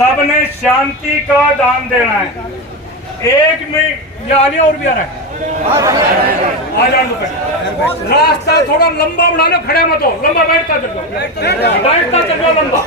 सबने शांति का दान देना है। एक मिनट ये आगे और भी आ रहा है, आ जाओ। रास्ता थोड़ा लंबा बना लो, खड़े मत हो, लंबा बैठता चल जाओ, बैठता चल जाओ, लंबा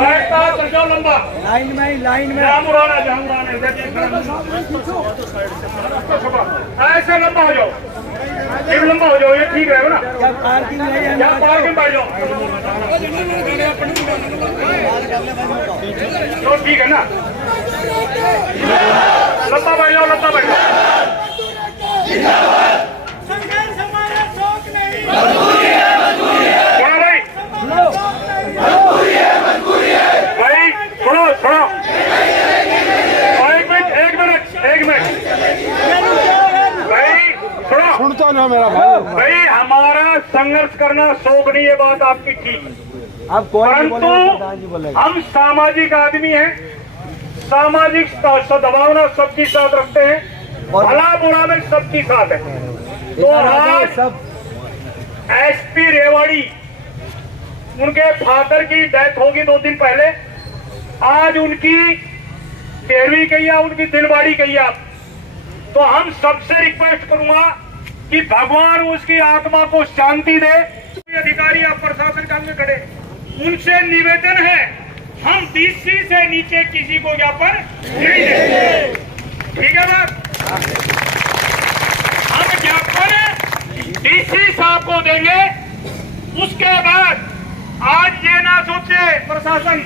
बैठता चल जाओ, लंबा लाइन में ऐसे लंबा हो जाओ, एक लंबा हो जाओ, ये ठीक रहेगा ना। पार्किंग बैठ जाओ तो ठीक है ना, लंबा बैठ जाओ, लंबा बैठ जाओ। भाई सुनो सुनो, एक मिनट भाई सुनो, सुनता ना मेरा भाई। भाई हमारा संघर्ष करना शौक नहीं है, बात आपकी ठीक, परंतु हम सामाजिक आदमी हैं, सामाजिक सद्भावना सबके साथ रखते हैं, भला बुरा में सबके साथ है। तो आज सब एसपी रेवाड़ी, उनके फादर की डेथ होगी 2 दिन पहले, आज उनकी 13वीं कहिया, उनकी दिलवाड़ी कहिया। तो हम सबसे रिक्वेस्ट करूंगा कि भगवान उसकी आत्मा को शांति दे। अधिकारी या प्रशासन काम में खड़े, उनसे निवेदन है, हम डीसी से नीचे किसी को ज्ञापन नहीं देंगे, ठीक है बात। हम ज्ञापन डीसी साहब को देंगे। उसके बाद आज ये ना सोचे प्रशासन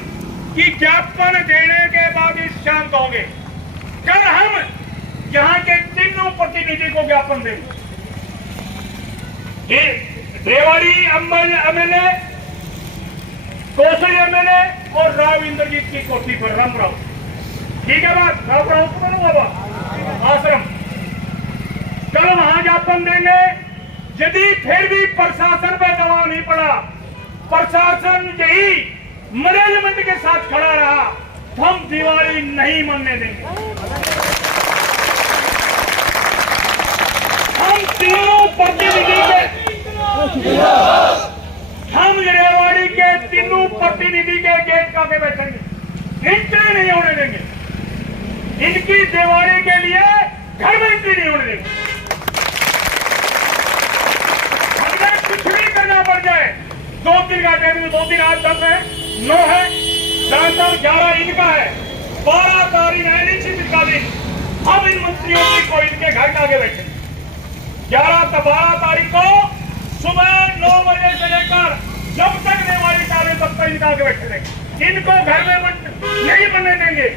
कि ज्ञापन देने के बाद ही शांत होंगे। कल हम यहाँ के तीनों प्रतिनिधि को ज्ञापन देंगे, रेवाड़ी एमएलए, कौशल एमएलए और राव इंद्रजीत की कोठी पर रामराव, ठीक है बात, रामराव बाबा आश्रम, कल वहां ज्ञापन देंगे। यदि फिर भी प्रशासन पे दबाव नहीं पड़ा, प्रशासन यही मैनेजमेंट के साथ खड़ा रहा, तो हम दिवाली नहीं मनने देंगे। हम तीनों प्रतिनिधि के, हम रेवाड़ी के तीनों प्रतिनिधि के गेट का के बैठेंगे, एंट्री नहीं होने देंगे, इनकी दिवाली के लिए घर में एंट्री नहीं होने देंगे। हमें कुछ भी करना पड़ जाए, 2 दिन का टाइम, 2 दिन आज 10 है, 9 है, 10 और 11 इनका है, 12 तारीख है निश्चित का दिन, हम इन मंत्रियों को इनके घर का आगे बैठे 12 तारीख को सुबह 9 बजे से लेकर जब तक रेवाड़ी का तब तक इनका आगे बैठे रहेंगे, इनको घर में नहीं बनने देंगे।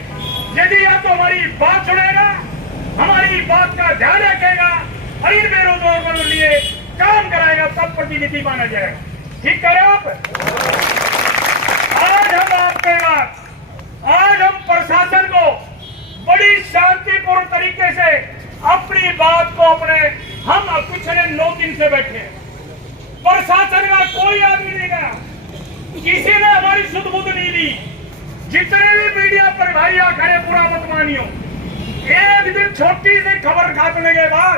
यदि या तो हमारी बात सुनेगा, हमारी बात का ध्यान रखेगा और इन बेरोजगारों के लिए काम कराएगा, तब प्रतिनिधि माना जाएगा, ठीक करें आप। आज हम आपके बाद, आज हम प्रशासन को बड़ी शांतिपूर्ण तरीके से अपनी बात को हम पिछले 9 दिन से बैठे हैं, प्रशासन का कोई आदमी नहीं गया, किसी ने हमारी सुध बुध नहीं ली। जितने भी मीडिया पर भाई खड़े, पूरा मत मानियो, एक दिन छोटी सी खबर खाने के बाद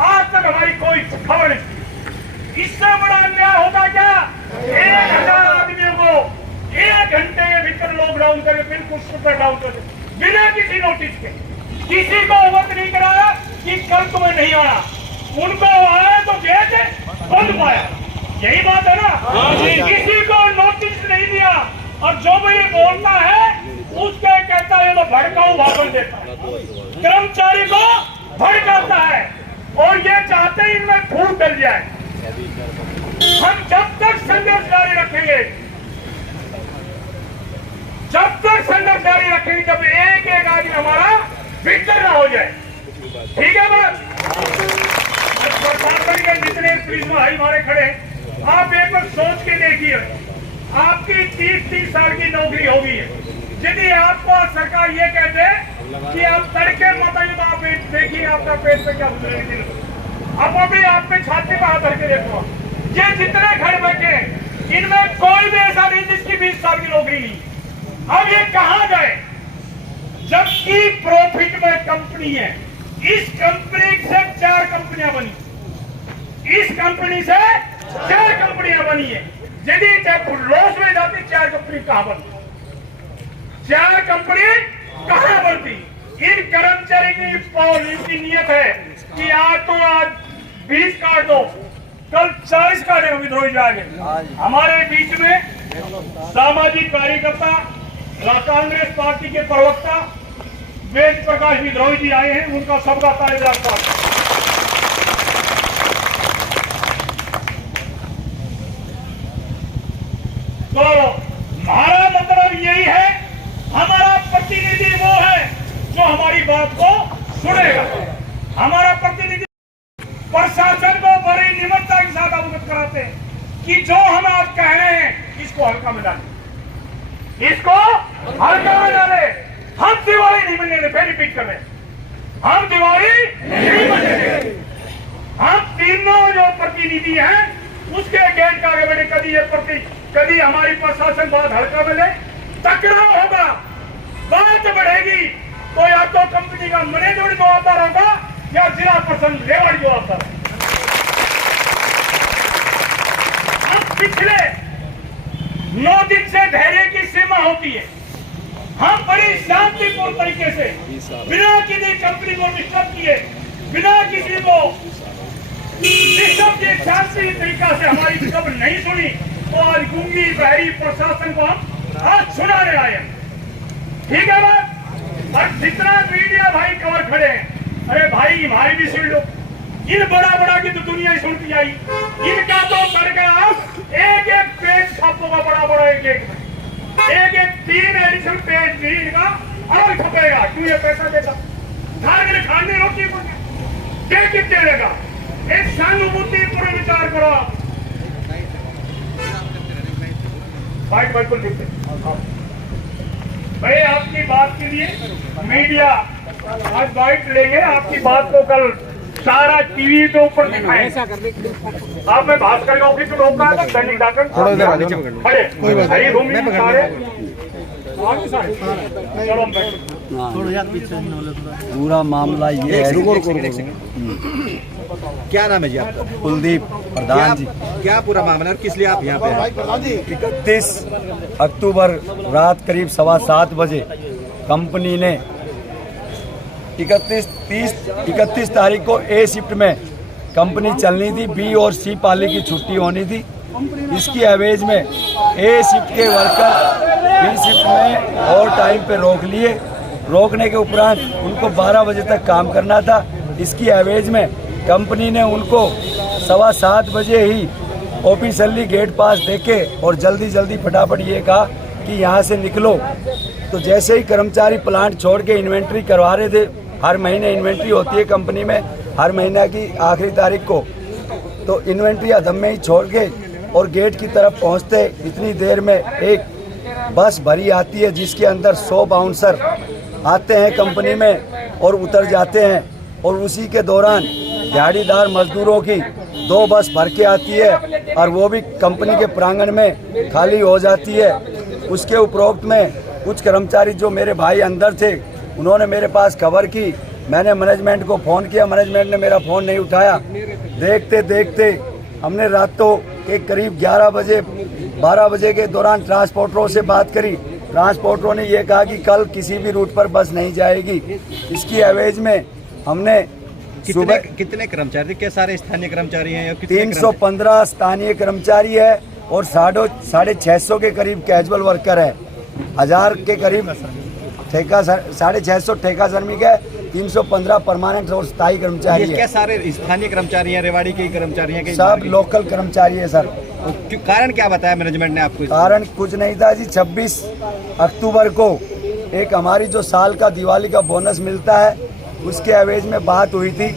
आज तक हमारी कोई खबर नहीं। इससे बड़ा अन्याय होता क्या? 1000 आदमियों को 1 घंटे के भीतर लॉकडाउन करके बिल्कुल डाउन कर बिना किसी नोटिस के, किसी को अवगत नहीं कराया कि कल तुम्हें नहीं आना, उनको आया तो गेट बंद पाया, यही बात है ना। किसी को नोटिस नहीं दिया और जो भी बोलता है उसके कहता है तो भड़काऊ भाषण देता है, कर्मचारी को भड़काता है और ये चाहते हैं इनमें फूट डल जाए। हम जब तक संघर्ष जारी रखेंगे, जब तक संघर्ष जारी रखेंगे, जब एक आदमी हमारा विक्टर ना हो जाए, ठीक है बात। प्रशासन के जितने पुलिस भाई हमारे खड़े, आप एक बार सोच के देखिए, आपकी 30 साल की नौकरी होगी है, यदि आपको सरकार ये कह दे कि आप तड़के मत आइए तो आप देखिए आपका पेट पे क्या गुजरेगी। अब अभी आप पे छाती पे हाथ करके देखो, ये जितने खड़े बैठे इनमें कोई भी ऐसा नहीं जिसकी 20 साल की नौकरी नहीं। अब ये कहाँ गए? जबकि प्रॉफिट में कंपनी है, इस कंपनी से 4 कंपनियां बनी, इस कंपनी से 4 कंपनियां बनी है। यदि लॉस में जाती 4 कंपनी कहां बनी? 4 कंपनी कहाँ बढ़ती। इन कर्मचारी की नियत है कि आज तो आज 20 काट दो, कल 40 काटे विद्रोही जाएंगे। हमारे बीच में सामाजिक कार्यकर्ता, कांग्रेस पार्टी के प्रवक्ता वेद प्रकाश विद्रोही जी आए हैं, उनका सबका तारीफ। तो हमारा मतलब यही है, हमारा प्रतिनिधि वो है जो हमारी बात को सुनेगा। हमारा प्रतिनिधि प्रशासन को बड़ी निम्रता के साथ अवगत कराते हैं कि जो हम आप कह रहे हैं इसको हल्का में डालें, इसको हल्का में डालें। हम दिवाली नहीं बनने देंगे, फिर रिपीट कर रहे हैं, हम दिवाली नहीं बनने देंगे। हम तीनों जो प्रतिनिधि हैं उसके गेट का आगे बढ़े। कभी हमारी प्रशासन बात हल्का में ले, टकराव होगा, बात बढ़ेगी तो या तो कंपनी का मैनेजमेंट जवाबदार होगा या जिला प्रशासन लेवल जवाबदार। हम पिछले 9 दिन से धैर्य की सीमा होती है। हम बड़ी शांतिपूर्ण तरीके से बिना किसी कंपनी को डिस्टर्ब किए, बिना किसी को डिस्टर्ब किए, शांति तरीका से हमारी खबर नहीं सुनी तो आज गूंगी बहरी प्रशासन को हम आज सुनाने आए। ठीक है बात। और जितना मीडिया भाई कवर खड़े हैं, अरे भाई हमारी भी सुन लो। इन बड़ा की तो दुनिया ही सुनती आई, इनका तो तड़का एक पेज छापोगा, बड़ा एक 3 एडिशन पेज भी इनका और छपेगा। क्यों ये पैसा देगा, खाने खाने रोटी दे कितने देगा। एक सहानुभूति पूरे विचार करो। बाइट बिल्कुल भाई, आपकी बात के लिए मीडिया आज बाइट लेंगे। आपकी बात को कल सारा टीवी के ऊपर दिखाएंगे। आप में भास्कर का ऑफिस रोका है तो दैनिक जाकर खड़े भूमि सारे पूरा मामला ये है। क्या नाम है जी आपका? कुलदीप प्रधान जी। क्या पूरा मामला है और किस लिए आप यहाँ पे हैं? 31 अक्टूबर रात करीब 7:15 बजे कंपनी ने 31 तारीख को ए शिफ्ट में कंपनी चलनी थी, बी और सी पाली की छुट्टी होनी थी। इसकी एवज में ए शिफ्ट के वर्कर बी शिफ्ट में और टाइम पे रोक लिए। रोकने के उपरांत उनको 12 बजे तक काम करना था। इसकी एवज में कंपनी ने उनको 7:15 बजे ही ऑफिशियली गेट पास देके और जल्दी फटाफट ये कहा कि यहाँ से निकलो। तो जैसे ही कर्मचारी प्लांट छोड़ के इन्वेंट्री करवा रहे थे, हर महीने इन्वेंट्री होती है कंपनी में हर महीना की आखिरी तारीख को, तो इन्वेंट्री अदम में ही छोड़ के और गेट की तरफ पहुँचते इतनी देर में एक बस भरी आती है जिसके अंदर 100 बाउंसर आते हैं कंपनी में और उतर जाते हैं। और उसी के दौरान दिहाड़ीदार मजदूरों की 2 बस भर के आती है और वो भी कंपनी के प्रांगण में खाली हो जाती है। उसके उपरोक्त में कुछ कर्मचारी जो मेरे भाई अंदर थे, उन्होंने मेरे पास खबर की। मैंने मैनेजमेंट को फ़ोन किया, मैनेजमेंट ने मेरा फ़ोन नहीं उठाया। देखते देखते हमने रातों के करीब 12 बजे के दौरान ट्रांसपोर्टरों से बात करी। ट्रांसपोर्टरों ने ये कहा कि कल किसी भी रूट पर बस नहीं जाएगी। इसकी एवज में हमने कितने कर्मचारी, क्या सारे स्थानीय कर्मचारी हैं? 315 स्थानीय कर्मचारी है और 650 के करीब कैजुअल वर्कर है। 1000 के करीब ठेका, 650 ठेका श्रमिक है, 315 परमानेंट और स्थायी कर्मचारी है। क्या सारे स्थानीय कर्मचारी हैं, रेवाड़ी के कर्मचारी हैं? सब लोकल कर्मचारी है सर। कारण क्या बताया मैनेजमेंट ने आपको? कारण कुछ नहीं था जी। 26 अक्टूबर को एक हमारी जो साल का दिवाली का बोनस मिलता है उसके एवज में बात हुई थी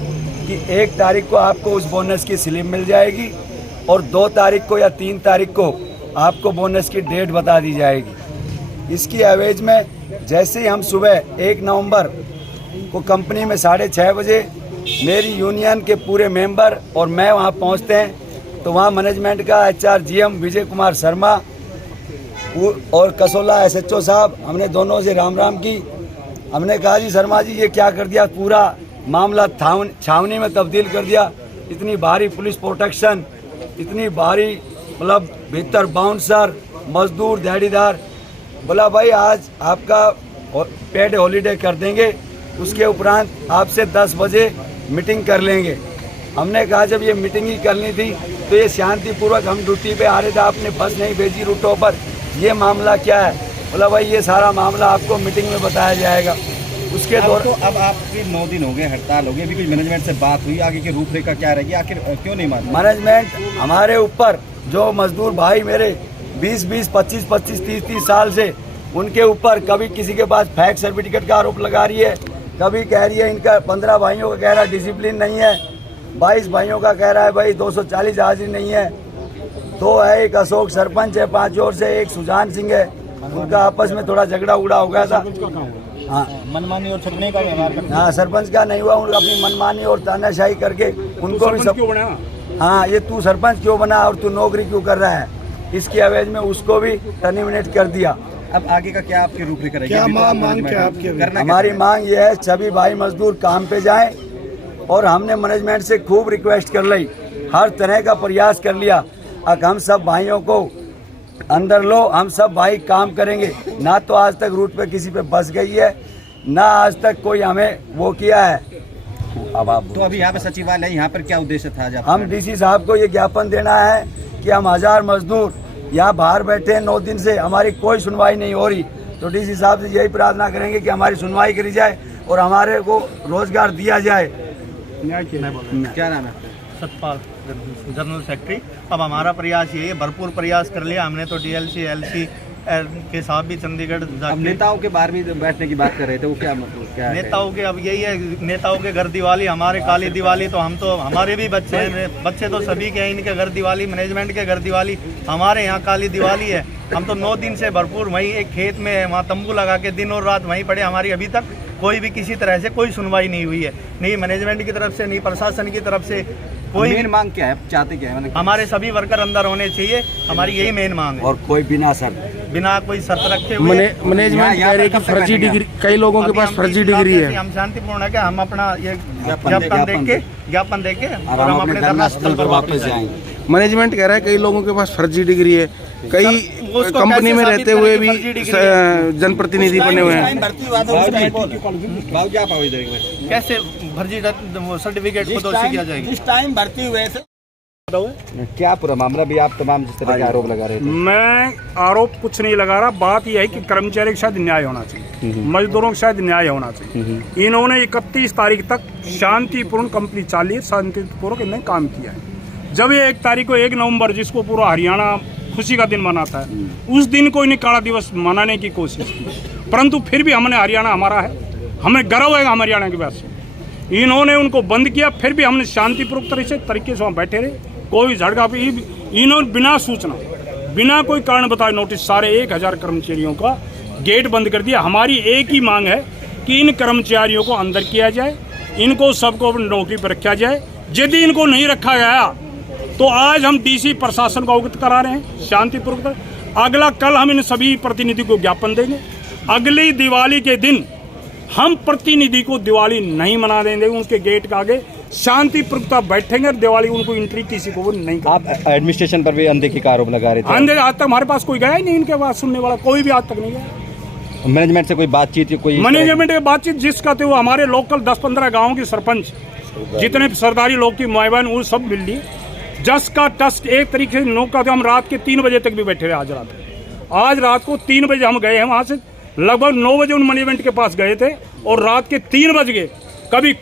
कि 1 तारीख को आपको उस बोनस की स्लिप मिल जाएगी और 2 तारीख को या 3 तारीख को आपको बोनस की डेट बता दी जाएगी। इसकी एवज में जैसे ही हम सुबह 1 नवंबर को कंपनी में 6:30 बजे मेरी यूनियन के पूरे मेंबर और मैं वहां पहुंचते हैं तो वहां मैनेजमेंट का HR GM विजय कुमार शर्मा और कसोला SHO साहब, हमने दोनों से राम की। हमने कहा जी शर्मा जी ये क्या कर दिया, पूरा मामला छावनी में तब्दील कर दिया। इतनी भारी पुलिस प्रोटेक्शन, इतनी भारी मतलब भीतर बाउंसर, मजदूर, दिहाड़ीदार। बोला भाई आज आपका पेड हॉलीडे कर देंगे। उसके उपरांत आपसे 10 बजे मीटिंग कर लेंगे। हमने कहा जब ये मीटिंग ही करनी थी तो ये शांतिपूर्वक हम ड्यूटी पे आ रहे थे, आपने बस नहीं भेजी रूटों पर, ये मामला क्या है? बोला भाई ये सारा मामला आपको मीटिंग में बताया जाएगा। उसके दौरान तो अब आपकी 9 दिन हो गए, हड़ताल हो गई, अभी कोई मैनेजमेंट से बात हुई, आगे की रूपरेखा क्या रहेगी, आखिर क्यों नहीं मानते? मैनेजमेंट हमारे ऊपर, जो मजदूर भाई मेरे 20-20, 25-25, 30-30 साल से, उनके ऊपर कभी किसी के पास फैक्ट सर्टिफिकेट का आरोप लगा रही है, कभी कह रही है इनका 15 भाइयों का कह रहा है डिसिप्लिन नहीं है, 22 भाइयों का कह रहा है भाई 240 हाजिर नहीं है। तो है एक अशोक सरपंच है 5 और से, एक सुजान सिंह है, उनका आपस में थोड़ा झगड़ा उगड़ा हो गया था। हाँ, मनमानी और छटने का व्यवहार करते हैं। हाँ, सरपंच का नहीं हुआ, उनका अपनी मनमानी और तानाशाही करके उनको भी सब। हाँ, ये तू सरपंच क्यों बना और तू नौकरी क्यों कर रहा है, इसकी एवज में उसको भी टर्मिनेट कर दिया। अब आगे का क्या आपकी रूपरेखा रहेगी? क्या मांग क्या आपकी? हमारी मांग ये है सभी भाई मजदूर काम पे जाएं, और हमने मैनेजमेंट से खूब रिक्वेस्ट कर ली, हर तरह का प्रयास कर लिया, अब हम सब भाइयों को अंदर लो, हम सब भाई काम करेंगे। ना तो आज तक रूट पे किसी पे बस गई है, ना आज तक कोई हमें वो किया है। अब आप तो अभी यहाँ पे सचिवालय, यहाँ पर क्या उद्देश्य था? जब हम डीसी साहब को ये ज्ञापन देना है कि हम 1000 मजदूर यहाँ बाहर बैठे हैं 9 दिन से, हमारी कोई सुनवाई नहीं हो रही, तो डीसी साहब से यही प्रार्थना करेंगे कि हमारी सुनवाई करी जाए और हमारे को रोजगार दिया जाए। क्या नाम है? Satpal, general secretary. अब हमारा प्रयास ये है, भरपूर प्रयास कर लिया हमने, तो डीएलसी एलसी के साथ भी चंडीगढ़ अब नेताओं के बाहर भी बैठने की बात कर रहे थे, वो क्या मतलब क्या है? नेताओं के अब यही है, नेताओं के घर दिवाली, हमारे काली दिवाली, तो हम तो हमारे भी बच्चे हैं, बच्चे तो सभी के हैं, इनके घर दिवाली, मैनेजमेंट के घर दिवाली, हमारे यहाँ काली दिवाली है। हम तो 9 दिन से भरपूर वहीं एक खेत में है, वहाँ तंबू लगा के दिन और रात वहीं पड़े। हमारी अभी तक कोई भी किसी तरह से कोई सुनवाई नहीं हुई है, नहीं मैनेजमेंट की तरफ से, नहीं प्रशासन की तरफ से। कोई मेन मांग क्या है, चाहते क्या है? हमारे सभी वर्कर अंदर होने चाहिए, हमारी यही मेन मांग है। और कोई बिना कोई शर्त रखे हुए मैनेजमेंट कह रहे कि फर्जी डिग्री, कई लोगों के पास फर्जी डिग्री है। हम शांतिपूर्ण है कि हम अपना ये ज्ञापन दे के और हम अपने धरना स्थल पर वापस जाएंगे। मैनेजमेंट कह रहा है कई लोगों के पास फर्जी डिग्री है, कई कंपनी में रहते हुए भी जनप्रतिनिधि बने हुए हैं। कैसे फर्जी सर्टिफिकेट को दोषी किया जाएगा? जिस टाइम भर्ती हुए थे। क्या पूरा मामला भी आप तमाम जिस तरह के आरोप लगा रहे थे? मैं आरोप कुछ नहीं लगा रहा, बात यह है कि कर्मचारी के साथ न्याय होना चाहिए, मजदूरों के साथ न्याय होना चाहिए। इन्होंने 31 तारीख तक शांतिपूर्ण कंपनी चाली, शांतिपूर्वक इन्होंने काम किया है। जब ये 1 तारीख को 1 नवंबर, जिसको पूरा हरियाणा खुशी का दिन मनाता है, उस दिन को इन्हें काला दिवस मनाने की कोशिश की, परंतु फिर भी हमने, हरियाणा हमारा है, हमें गर्व है हम हरियाणा के वासी। इन्होंने उनको बंद किया, फिर भी हमने शांतिपूर्वक तरीके से वहाँ बैठे रहे, कोई झड़का भी। इन्होंने बिना सूचना, बिना कोई कारण बताए नोटिस सारे 1000 कर्मचारियों का गेट बंद कर दिया। हमारी एक ही मांग है कि इन कर्मचारियों को अंदर किया जाए, इनको सबको अपनी नौकरी पर रखा जाए। यदि इनको नहीं रखा गया तो आज हम डीसी प्रशासन को अवगत करा रहे हैं शांतिपूर्वक। अगला कल हम इन सभी प्रतिनिधि को ज्ञापन देंगे। अगली दिवाली के दिन हम प्रतिनिधि को दिवाली नहीं मना देंगे, उनके गेट के आगे शांतिपूर्वक बैठेंगे। दिवाली उनको एंट्री किसी को नहीं। आप एडमिनिस्ट्रेशन पर भी अनदेखी का आरोप लगा रहे थे? अंधे आज तक हमारे पास कोई गया ही नहीं, इनके बात सुनने वाला कोई भी आज तक नहीं गया। मैनेजमेंट से कोई बातचीत या कोई मैनेजमेंट की बातचीत जिसका थे वो हमारे लोकल 10-15 गाँव के सरपंच, जितने सरदारी लोग की मुआयबान, वो सब मिल ली। जस का टस्ट एक तरीके से नौका थे। हम रात के 3 बजे तक भी बैठे रहे। आज रात को 3 बजे हम गए हैं वहाँ से, लगभग 9 बजे उन मैनेजमेंट के पास गए थे और रात के 3 बज गए, कभी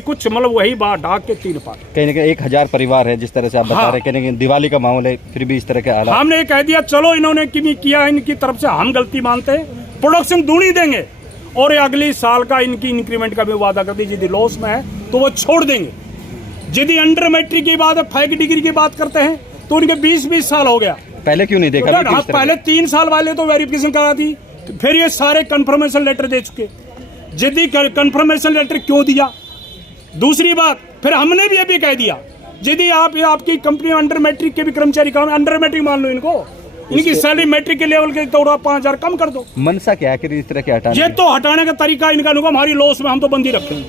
कुछ मतलब वही बात ढाक के 3 पार। कहीं ना कहीं 1000 परिवार है जिस तरह से आप बता रहे हैं, कहीं दिवाली का माहौल है, फिर भी इस तरह के हालात। हमने कह दिया चलो इन्होंने किया है, इनकी तरफ से हम गलती मानते हैं, प्रोडक्शन दूनी देंगे और अगले साल का इनकी इंक्रीमेंट का भी वादा कर दी। यदि लॉस में है तो वो छोड़ देंगे। यदि अंडर मैट्रिक की बात है, फैक डिग्री की बात करते हैं, तो उनके 20 साल हो गया। पहले क्यों नहीं देखा? पहले 3 साल वाले तो वेरिफिकेशन करा दी, फिर ये सारे कंफर्मेशन लेटर दे चुके। यदि कंफर्मेशन लेटर क्यों दिया? दूसरी बात, फिर हमने भी अभी कह दिया यदि आपकी कंपनी अंडर मैट्रिक के भी कर्मचारी काम, अंडर मैट्रिक मान लो इनको, इनकी सैलरी मैट्रिक के लेवल के थोड़ा 5000 कम कर दो। मनसा क्या है कि इस तरह के हटाने? ये तो हटाने का तरीका इनका होगा, हमारी लॉस में हम तो बंदी रखेंगे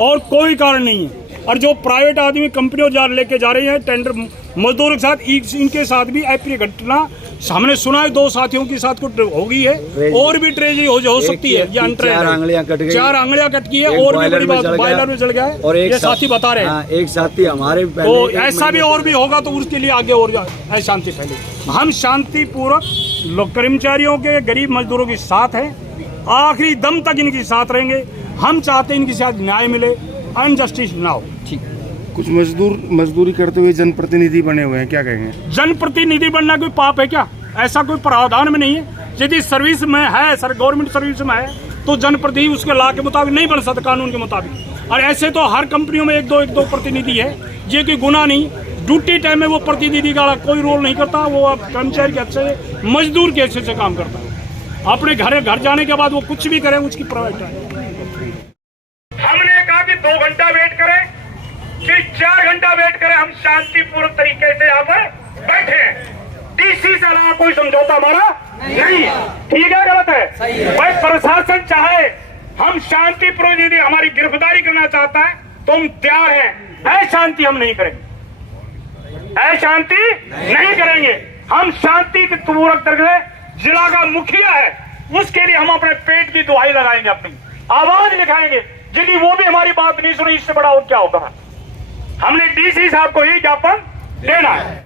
और कोई कारण नहीं है। और जो प्राइवेट आदमी कंपनियों लेके जा रहे हैं टेंडर मजदूरों के साथ, इनके साथ भी ऐसी घटना हमने सुना है 2 साथियों के साथ कुछ हो गई है, और भी ट्रेजेडी हो सकती है। ये अनट्रेड 4 आंगलियां कट गई, 4 आंगलियां कट की है, और भी बड़ी बात बॉयलर में जल गया है, और ये साथी बता रहे हैं। एक साथी हमारे तो ऐसा भी और भी होगा तो उसके लिए आगे और शांति फैलेगी। हम शांतिपूर्वक कर्मचारियों के, गरीब मजदूरों के साथ हैं, आखिरी दम तक इनके साथ रहेंगे। हम चाहते हैं इनके साथ न्याय मिले, अनजस्टिस ना हो। कुछ मजदूर मजदूरी करते हुए जनप्रतिनिधि बने हुए हैं, क्या कहेंगे? जनप्रतिनिधि बनना कोई पाप है क्या? ऐसा कोई प्रावधान में नहीं है। यदि सर्विस में है, सर गवर्नमेंट सर्विस में है, तो जनप्रतिनिधि उसके लॉ के मुताबिक नहीं बन सकता, कानून के मुताबिक। और ऐसे तो हर कंपनियों में एक दो प्रतिनिधि है, ये कोई गुनाह नहीं। ड्यूटी टाइम में वो प्रतिनिधि का कोई रोल नहीं करता, वो अब कर्मचारी के अच्छे मजदूर के अच्छे से काम करता है। अपने घर जाने के बाद वो कुछ भी करे, उसकी प्राइवेट है। हमने कहा कि 2 घंटा वेट करें कि 4 घंटा वेट करें, हम शांतिपूर्वक तरीके से यहाँ पर बैठे हैं। डीसी से अलावा कोई समझौता हमारा नहीं है। ठीक है, गलत है? भाई प्रशासन चाहे हम शांतिपूर्वक, यदि हमारी गिरफ्तारी करना चाहता है तो हम तैयार हैं। अशांति हम नहीं करेंगे, अशांति नहीं करेंगे। हम शांति के पूर्वक तरीके से, जिला का मुखिया है उसके लिए हम अपने पेट की दुहाई लगाएंगे, अपनी आवाज दिखाएंगे। यदि वो भी हमारी बात नहीं सुनी, इससे बड़ा और क्या होगा। हमने डीसी साहब को ही ज्ञापन देना है।